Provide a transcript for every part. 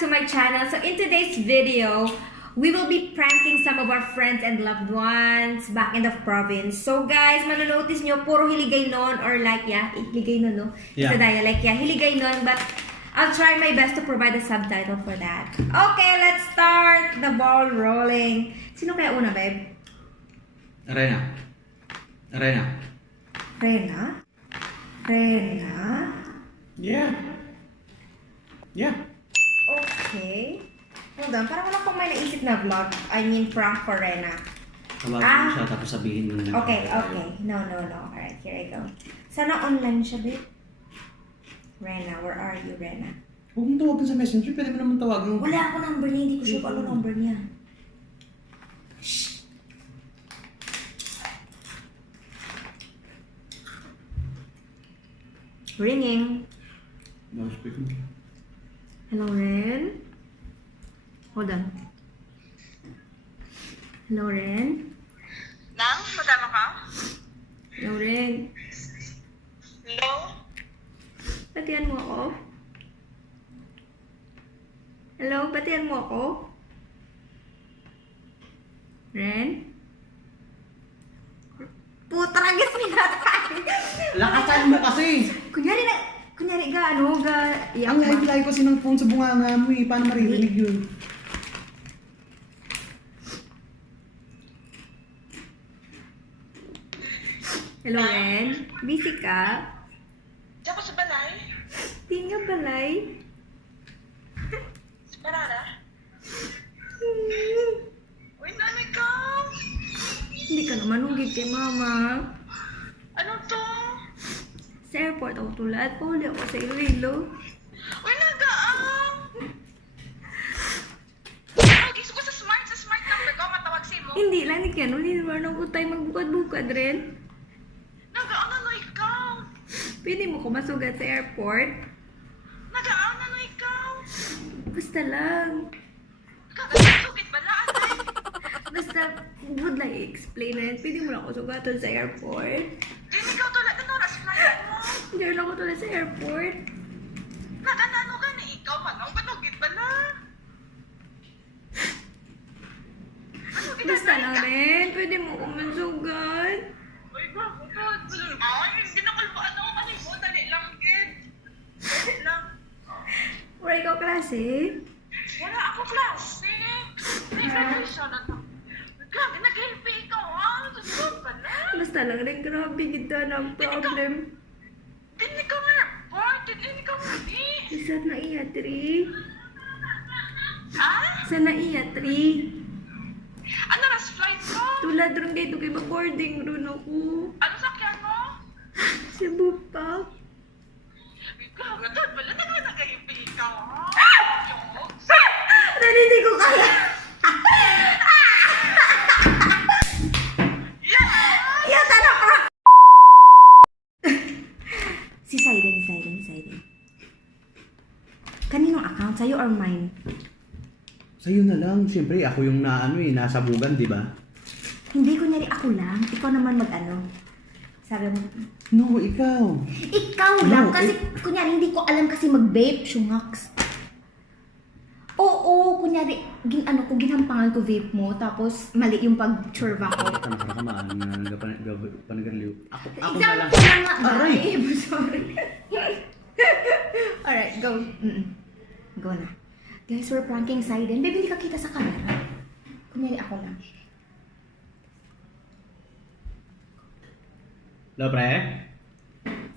to my channel. So in today's video, we will be pranking some of our friends and loved ones back in the province. So guys, manonotice nyo, puro hiligay nun or like, hiligay nun, no? Yeah. It's a dialect, hiligay nun, but I'll try my best to provide a subtitle for that. Okay, let's start the ball rolling. Sino kaya una, babe? Rena. Rena? Rena? Yeah. Yeah. Okay. Hold on, parang wala pang may naisip na vlog. I mean, prank for Rena. Tawagin mo siya tapos sabihin mo na. Okay. No. Alright, here I go. Sana online siya, babe. Rena, where are you, Rena? Huwag mong tawagan sa messenger, pwede mo naman tawagan. Wala ako number niya, hindi ko sure kung ano number niya. Ringing. No, speaking. Hello, Ren? Hold on. Hello, Ren? Nang, madama ka? Hello, Ren? Hello? Batian mo ako? Hello, batian mo ako? Ren? Puta, ragis minatay! Lakasan mo kasi! Kunyari ga, iyak Ang ba? layo kasi ng phone sa bunganga mo eh. Paano maririnig yun? Hello, Ren? Busy ka? Diyan ko sa balay? Di nga balay. Sa parada? Uy, nanay ka! Hindi ka naman hugid kay mama. Ano to? Sa airport ako tulad. Pahuli ako sa Iloilo. Uy, nagaang! Okay, so ko sa smart number ko, matawag si mo. Hindi lang ni Ken. Uli naman ako tayo magbukad-bukad rin. Nagaang na ikaw! Pwede mo ko masugat sa airport. Nagaang na ikaw! Basta lang. Kakasugit ba na, atay? Basta, would like explain na yun. Pwede mo lang ako sugatan sa airport. Din ikaw tulad ng oras flight mo. Hindi lang ako tulad sa airport. Naganano ka na ikaw, manong, patugit ba na? Patugit na Basta na lang ikaw. rin. Pwede mo ko masugat. Uy, bago ka. Ay, ginakulpaan ako kasi mo. Dali lang, kid. Dali lang. Wala ikaw klase. Wala ako klase. May graduation na to. Grabe, nag-helpy ikaw, ha? Susunod ka na. Basta lang rin. Grabe kita ng problem. Hindi ka nga airport. Hindi ka nga Isa na iya, 3. Ha? Sana iya, 3. Ano ras flight mo? Tulad rin kayo kay mag-boarding rin ako. Ano sakyan mo? Cebu pa. Grabe, doon pala naman nag-helpy ikaw, ha? Jokes. Ren, hindi ko kaya. Yata na ka. Si Saiden. Kaninong account? Sa'yo or mine? Sa'yo na lang. Siyempre, ako yung nasabugan, di ba? Hindi, kunyari ako lang. Ikaw naman mag-ano. Sabi mo, No, ikaw. ikaw lang. No, Kasi, kunyari, hindi ko alam kasi mag-vape. Shungaks. Oo, kunyari, ginampangan ko vape mo. Tapos, mali yung pag-churva ko. Tama ka kamaan na panagarliw. Ako na lang. Example na nga, Aray! babe. Sorry. Alright, go. Go na. Guys, we're pranking Saiden. Babe, hindi ka kita sa camera. Kunyari ako lang. Hello, pre?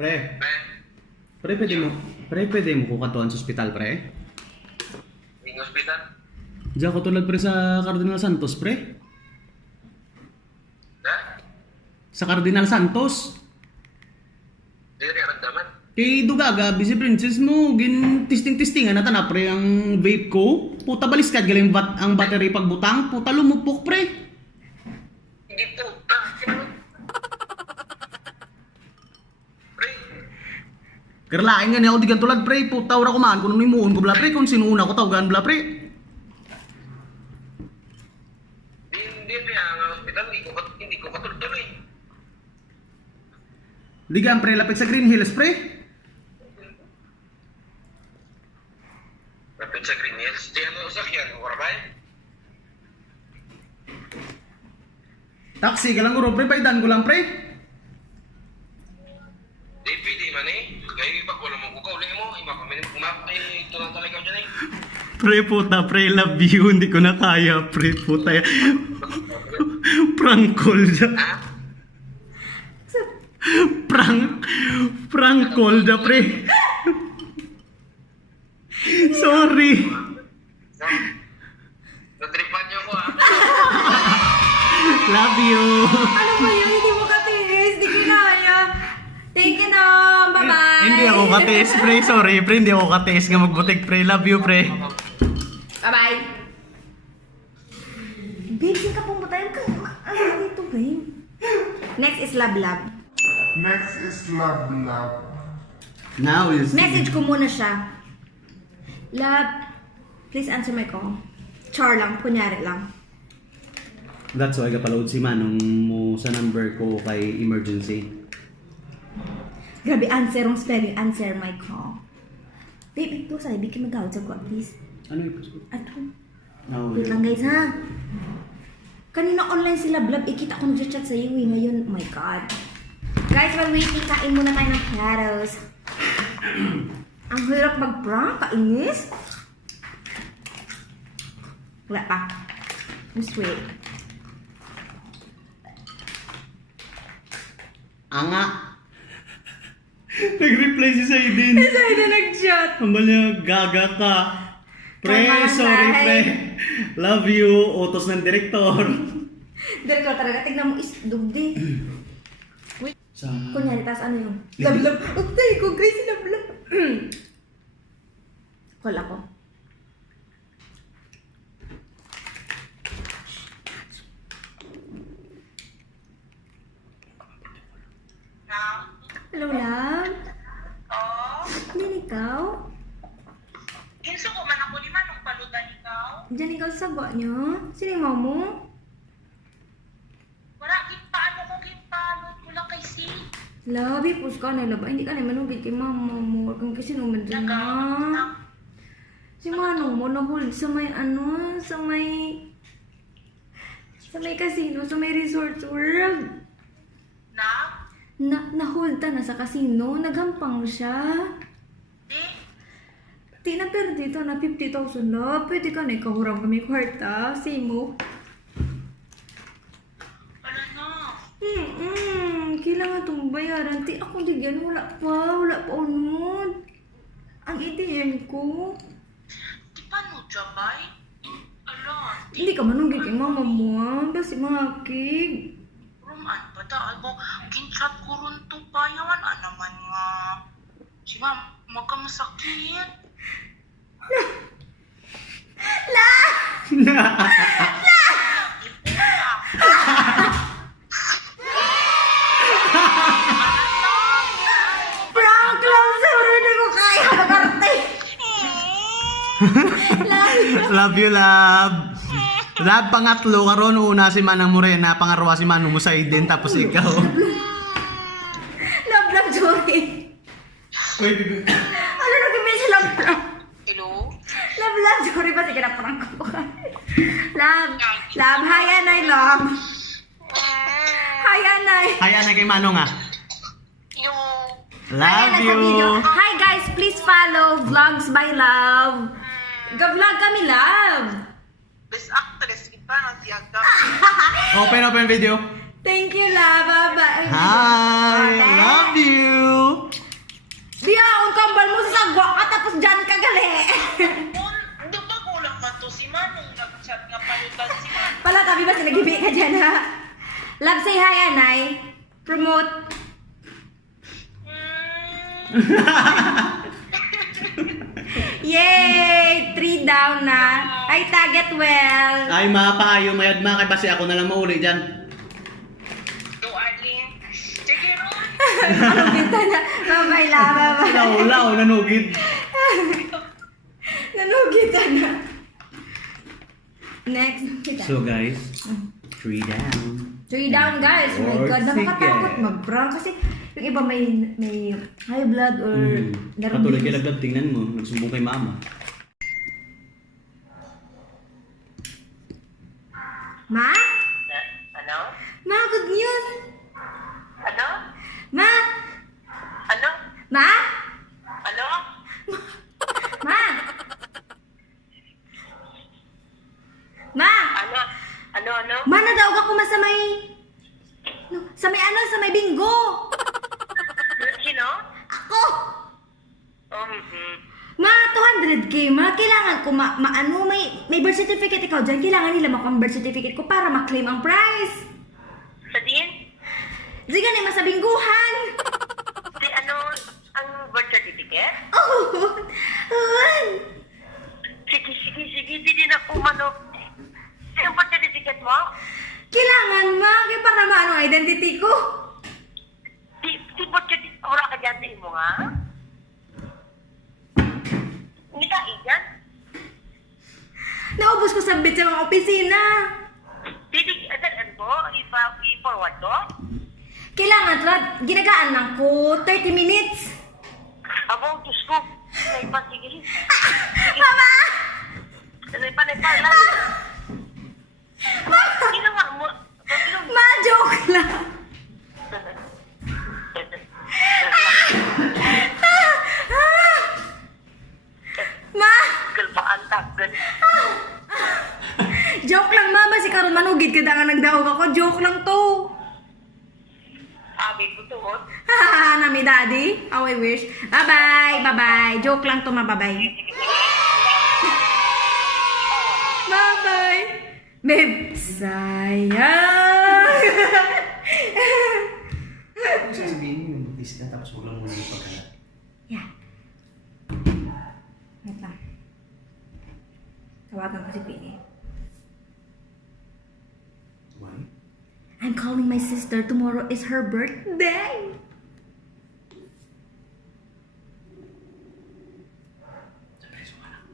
Pre, pwede mo kukantuan sa ospital, pre? Yung hospital? Diyan ko tulad, pre, sa Cardinal Santos, pre? Ha? Sa Cardinal Santos? Hindi rin karamdaman. Kay Dugaga, busy princess mo, gin-testing-testingan na tanap, pre, ang vape ko. Puta, baliskad galing ang battery pagbutang. Puta, lumupok, pre. Hindi po. Pre, Karlain nga niya ako di tulad, pre. Puta, ura kumaan kung nimuon ko bla, pre. Kung sinuuna ko tawagan bla, pre. hindi rin ang hospital. Hindi ko katuloy. Digan, pre, lapit sa Green Hills, pre. Rapid sa Green Hills. Taxi ka lang guro, pre. Paidan ko lang, pre. Di pwede man eh. Kaya pag wala mong kukaw, mo, imapamilit kumapay, ito lang talaga dyan eh. Pre, puta, pre, love you. Hindi ko na kaya, pre, puta. Prank call dyan. Ha? Prank call dyan, pre. Sorry. Natripan niyo ko ha. Love you. Ano ba yun? Hindi mo katiis. Hindi ko kaya. Thank you na. Bye-bye. Hindi ako katiis, pre. Sorry, pre. Hindi ako katiis nga magbutik, pre. Love you, pre. Bye-bye. Babe, saan ka pumunta? Ano dito, babe? Next is Love Love. Next is Love Love. Now is... Message ko muna siya. Love, please answer my call. Char lang, kunyari lang. That's why kapaload si Manong mo sa number ko kay emergency. Grabe, answer ang spelling. Answer my call. Babe, ito sa ibig mag-out sa ko, please. Ano yung post ko? Ato. No. Wait lang guys ha. Kanina online si Love Love. Ikita ko nag-chat sa iyo ngayon. Oh my God. Guys, while waiting, kain muna tayo ng claros. Ang hirap mag-prank. Kainis. Wala pa. Just wait. Anga. Nag-reply si Saiden. Saan na nag-chat? Ang niya, gaga ka. Pre, Tama, sorry, Sai. pre. Love you. Utos ng direktor. Dere ko talaga. Tignan mo is dugdi. Wait. Sa... Kunyari, taas ano yun? Love Love. Okay, ko guys, Love Love. Call ako. Hello, Love. Oh, Diyan ikaw? inso ko man ako lima nung paludan ikaw. Diyan ikaw sa sago niyo? Sino yung mama mo? Wala, paano ko kinpalot ko lang kay si. Love, ipos ka na, Love. Ay, hindi ka na manugit kay mama mo. Huwag kang kasi naman dyan na. Si Manong mo nahul sa may ano, sa may casino, sa may Resort World. Na? Nahulta na sa casino, naghampang siya. Di? Tinapir dito na 50,000 na. Pwede ka na ikahuram kami kwarta. Say mo. Wala na. Kailangan itong bayaran. Ako digyan, wala pa unod. Ang ATM ko. Di pa no, Jabay? Ala, Hindi ka manunggit kay mama mo, kasi mga kig. Roman, padaan mo. Ginchat ko ron to payawan. Naman nga. Si ma'am, magkamasakit. Prank lang, sorry, hindi ko kaya mag-arte. Love you, love. Love, pangatlo, karon una si Manang Morena, pangarwa si Manong Musaiden, tapos ikaw. Love, sorry. Ano na kami sa love? Hello? Love, sorry ba? Sige na, prank ko ka. Love, hi, Anay, love. Hi, Anay. Hi, ana kay Manong ah. Yung... Hi, Love Anay, sa video. you. Hi, guys, please follow Vlogs by Love. Ga-vlog kami, love. Best actress, kita na siya ka. Open video. Thank you, love. Bye-bye. Hi, Ate? love you. Diya, ang kambal mo sa sagwa ka, tapos dyan ka gali. Di ba kulang ka to si Manong nag-chat nga paludan si Manong? Pala, tabi ba sinagibi ka dyan, ha? Love, say hi, Anay. Promote. Yay! 3 down na. Hi, Target Well. Ay, mapaayo, mayad kay basi ako na lang mauli dyan. Do Arlene. Sige ron. Anong kita na? Bye-bye, love. Bye-bye. Law, nanugid. Nanugit ka na. Next. Kita. So guys, 3 down. 3 down, guys. Oh my Or God, nakakatakot sige. mag-prank kasi yung iba may high blood or Katulad kay Laglab, tingnan mo, nagsumbong kay mama. Ma? Ano? Ma, Ma? Ano? Ma? Ma? Ano? Ma, nadaog ako sa may... Sa may bingo. Sino? Ako. Mhm. Ma, 200k, ma. Kailangan ko may birth certificate ikaw dyan. Kailangan nila makuha ang birth certificate ko para ma-claim ang prize. Sa din? Sige na, ma, sa bingguhan. Si ano, ang birth certificate? Oh, Sige, hindi na umano. Yung birth certificate mo? kailangan, ma. Kaya para maano ang identity ko. Si birth certificate, wala ka dyan sa imo nga? Hindi ka iyan? Naubos ko sa bit sa mga opisina. Hindi, ano ko? I-forward ko? Kailangan, Rod. Ginagaan lang ko 30 minutes. Abo, Diyos ko. Naipan, sige. Mama! Naipan lang. Sino nga mo? Ma, joke lang. Ma! Galbaan tagal. Joke lang, mama. Si Karon manugid ka nga nagdaog ako. Joke lang to. Sabi ko to, Hahaha, nami daddy. Oh, I wish. Bye-bye. Bye-bye. Joke lang to, ma. Bye-bye. Bye-bye. Babe, sayang. Kung sasabihin mo, yung butis ka tapos wala mo na yung pagkalat. Yeah. Wait lang. Tawagan ko si Pini. Why? I'm calling my sister. Tomorrow is her birthday. Surprise mo ka lang.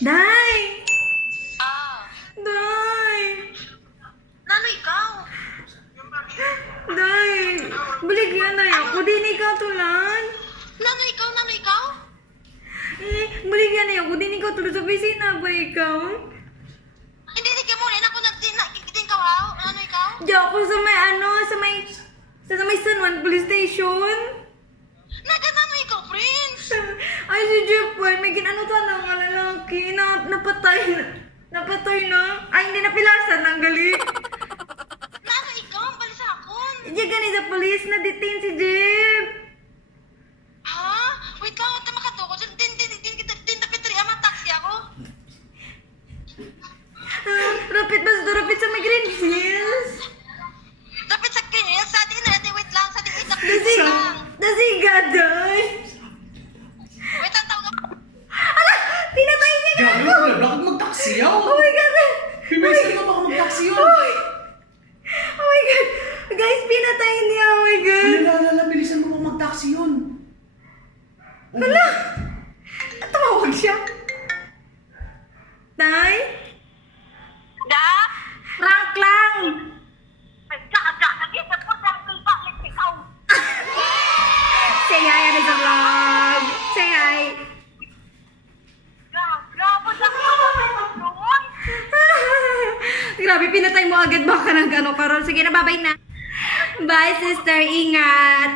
Day! Day! Nano ikaw? Day! Baligyan na ako. Di na ikaw tulan. Nano ikaw? Baligyan na ako. Di na ikaw tulan sa pisina ba ikaw? Hindi ka mo rin ako nagtitin ka, wow? Ano ikaw? Di ako sa may San Juan Police Station. Nagano ikaw, Prince? Ay, si Jeff, may ginanutan ng mga lalaki na napatay na. Ay, hindi napilasan ng gali. Nano ikaw? Ang balisakon. Diyan gani sa police na detain si Jeff. Ha? Wait lang, tama ka to. Din tapitri, ama taxi ako. Rapid sa may Green Hills. Dapat sa kanya, sa di wait lang, lang. Dasiga, Day. Wait lang, tawag ako. Ala, pinatay niya na Gabi ako. ko lang, bakit mag-taxi yaw? Oh my God. Pimesin na baka mag-taxi yun. Oh my God. Guys, pinatay niya. Oh my God. Alala, bilisan mo baka mag-taxi yun. Hala! Tumawag siya. Day? Da? Prank lang. Tsaka, nag-isa po sa akin, bakit ikaw? Say hi, ano sa vlog. Say hi. Grabe, naman. Grabe, pinatay mo agad. Baka nang gano'n karon. Sige na, bye-bye na. Bye, sister. Ingat.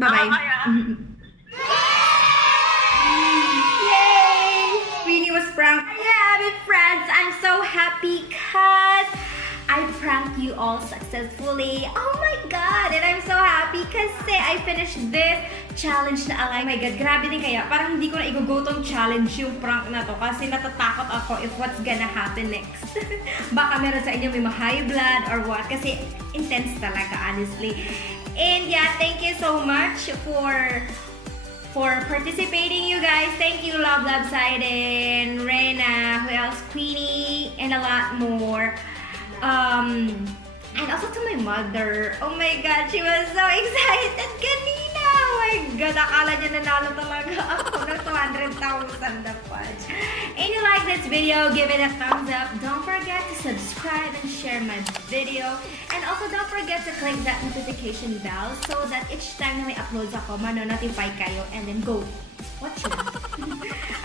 Bye-bye. Yay! Winnie was pranked. Yeah, friends, I'm so happy because I pranked you all successfully. Oh my God! And I'm so happy kasi I finished this challenge na alay. Oh my God, grabe din kaya. Parang hindi ko na i-go tong challenge yung prank na to kasi natatakot ako if what's gonna happen next. Baka meron sa inyo may high blood or what kasi intense talaga, honestly. And yeah, thank you so much for participating, you guys. Thank you, Love Siden, Rena, who else, Queenie, and a lot more. And also to my mother. Oh my God, she was so excited kanina. Oh my God, akala niya nanalo talaga ako ng 200,000 na fudge. And you like this video, give it a thumbs up. Don't forget to subscribe and share my video. And also don't forget to click that notification bell so that each time na may uploads ako, mano-notify kayo and then go watch it.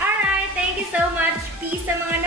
Alright, thank you so much. Peace sa mga